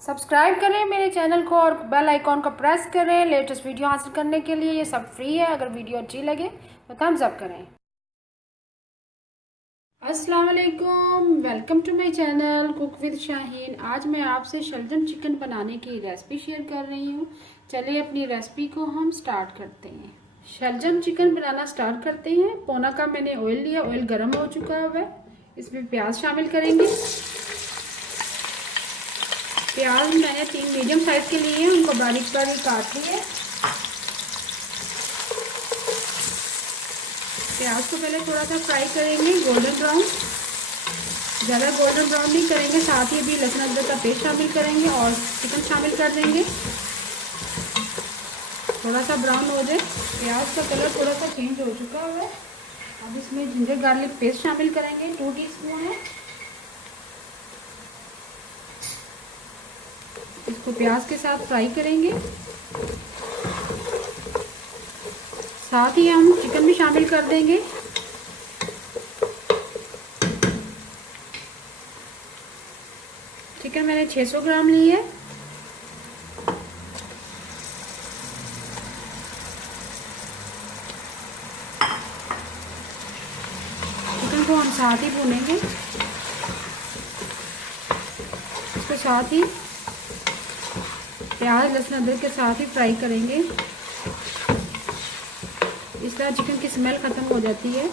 Subscribe करें मेरे channel को और बेल आइकॉन को प्रेस करें लेटेस्ट वीडियो हासिल करने के लिए। ये सब फ्री है। अगर वीडियो अच्छी लगे तो थम्स अप करें। अस्सलाम वालेकुम, welcome to my channel cook with Shaheen. आज मैं आपसे शलजम चिकन बनाने की रेसिपी शेयर कर रही हूँ। चलिए अपनी रेसिपी को हम स्टार्ट करते हैं। शलजम चिकन बनाना स्टार्ट करते हैं। पौना कप मैंने ऑयल लिया, ऑयल गर्म हो चुका है। इसमें प्याज शामिल करेंगे। प्याज मैंने 3 मीडियम साइज के लिए हैं, उनको बारीक बारीक काट लिए। प्याज को पहले थोड़ा सा फ्राई करेंगे गोल्डन ब्राउन, ज़्यादा गोल्डन ब्राउन नहीं करेंगे। साथ ही अभी लहसुन अदरक का पेस्ट शामिल करेंगे और चिकन शामिल कर देंगे। थोड़ा सा ब्राउन हो जाए, प्याज का कलर थोड़ा सा चेंज हो चुका है। अब इसमें जिंजर गार्लिक पेस्ट शामिल करेंगे, 2 टीस्पून है। इसको प्याज के साथ फ्राई करेंगे। साथ ही हम चिकन भी शामिल कर देंगे। चिकन मैंने 600 ग्राम ली है। चिकन को हम साथ ही भूनेंगे। इसको साथ ही प्याज लहसुन अदरक के साथ ही फ्राई करेंगे। इस तरह चिकन की स्मेल ख़त्म हो जाती है।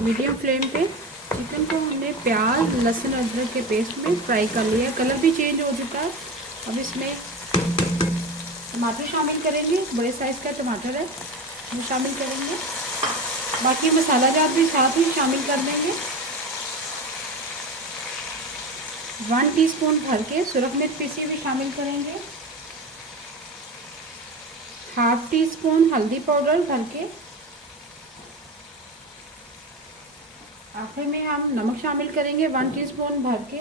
मीडियम फ्लेम पे चिकन को हमने प्याज लहसुन अदरक के पेस्ट में फ्राई कर लिया। कलर भी चेंज हो चुका है। अब इसमें टमाटर शामिल करेंगे, बड़े साइज़ का टमाटर है वो शामिल करेंगे। बाकी मसाला जात भी साथ ही शामिल कर देंगे। 1 टीस्पून भर के सुरख मिर्च पीसी हुई शामिल करेंगे। हाफ टी स्पून हल्दी पाउडर भर के। आखिर में हम नमक शामिल करेंगे 1 टीस्पून भर के।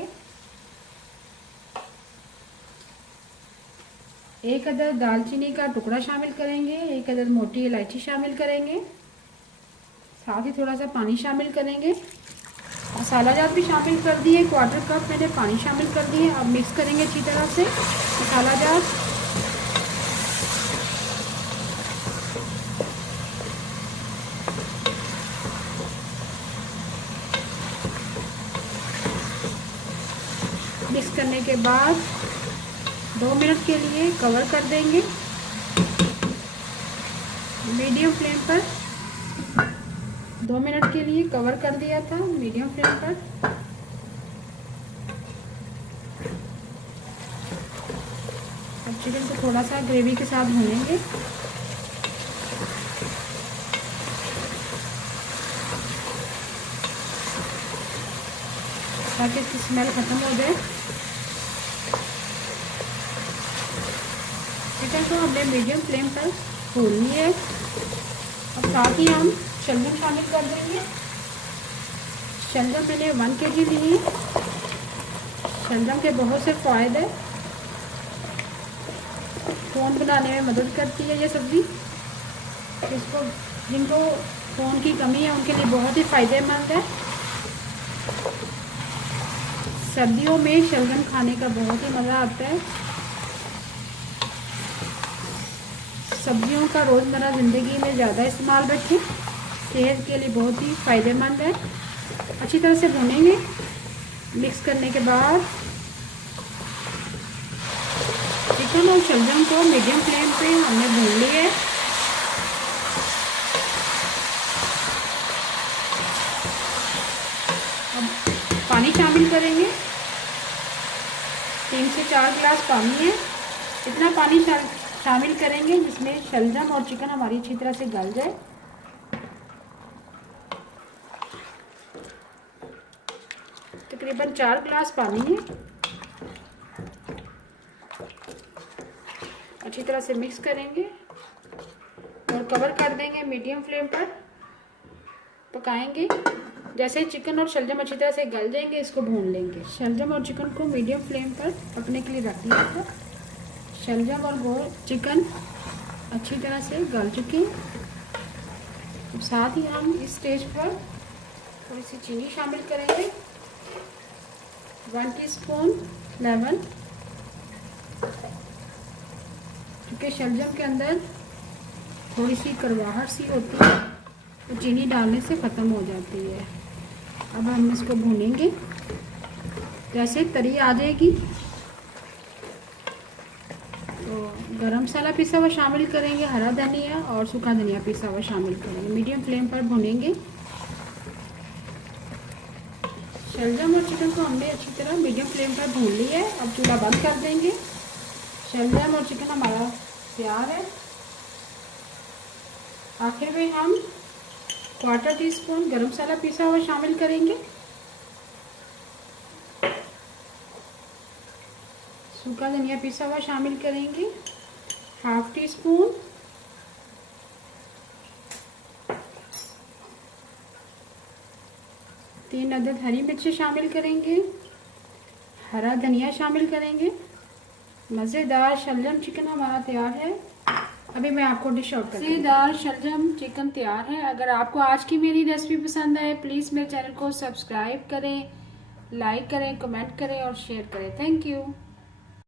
1 अदद दालचीनी का टुकड़ा शामिल करेंगे। 1 अदद मोटी इलायची शामिल करेंगे। साथ ही थोड़ा सा पानी शामिल करेंगे। मसाला जात भी शामिल कर दिए, 1/4 कप मैंने पानी शामिल कर दिए। अब मिक्स करेंगे अच्छी तरह से मसाला जात। मिक्स करने के बाद 2 मिनट के लिए कवर कर देंगे मीडियम फ्लेम पर। 2 मिनट के लिए कवर कर दिया था मीडियम फ्लेम पर। अब चिकन को थोड़ा सा ग्रेवी के साथ भूनेंगे। ताकि इसकी स्मेल ख़त्म हो जाए। चिकन को हमने मीडियम फ्लेम पर भून लिया है। अब साथ ही हम शलजम शामिल कर देंगे। शलजम मैंने 1 kg ली है। शलजम के बहुत से फ़ायदे, खून बनाने में मदद करती है ये सब्ज़ी। जिनको खून की कमी है उनके लिए बहुत ही फ़ायदेमंद है। सर्दियों में शलजम खाने का बहुत ही मज़ा आता है। सब्जियों का रोज़मर्रा ज़िंदगी में ज़्यादा इस्तेमाल रखें, सेहत के लिए बहुत ही फ़ायदेमंद है। अच्छी तरह से भूनेंगे। मिक्स करने के बाद चिकन और शलजम को मीडियम फ्लेम पे हमने भून लिया है। अब पानी शामिल करेंगे। 3 से 4 गिलास पानी है। इतना पानी शामिल करेंगे जिसमें शलजम और चिकन हमारी अच्छी तरह से गल जाए। तकरीबन 4 गिलास पानी है। अच्छी तरह से मिक्स करेंगे और कवर कर देंगे। मीडियम फ्लेम पर पकाएंगे। जैसे चिकन और शलजम अच्छी तरह से गल जाएंगे इसको भून लेंगे। शलजम और चिकन को मीडियम फ्लेम पर पकने के लिए रख दिया था। शलजम और चिकन अच्छी तरह से गल चुके हैं। साथ ही हम इस स्टेज पर थोड़ी सी चीनी शामिल करेंगे। 1 टीस्पून लेमन, क्योंकि शलजम के अंदर थोड़ी सी कड़वाहट सी होती है तो चीनी डालने से ख़त्म हो जाती है। अब हम इसको भूनेंगे, जैसे तरी आ जाएगी तो गरम मसाला पिसा हुआ शामिल करेंगे, हरा धनिया और सूखा धनिया पिसा हुआ शामिल करेंगे। मीडियम फ्लेम पर भूनेंगे। शलजम और चिकन को हमने अच्छी तरह मीडियम फ्लेम पर भून लिया है। अब चूल्हा बंद कर देंगे। शलजम और चिकन हमारा तैयार है। आखिर में हम 1/4 टीस्पून गरम मसाला पिसा हुआ शामिल करेंगे, सूखा धनिया पिसा हुआ शामिल करेंगे, 1/2 टीस्पून, तीन अदद हरी मिर्ची शामिल करेंगे, हरा धनिया शामिल करेंगे। मज़ेदार शलजम चिकन हमारा तैयार है। अभी मैं आपको डिश आउट करती हूँ। मज़ेदार शलजम चिकन तैयार है। अगर आपको आज की मेरी रेसिपी पसंद आए प्लीज़ मेरे चैनल को सब्सक्राइब करें, लाइक करें, कमेंट करें और शेयर करें। Thank you.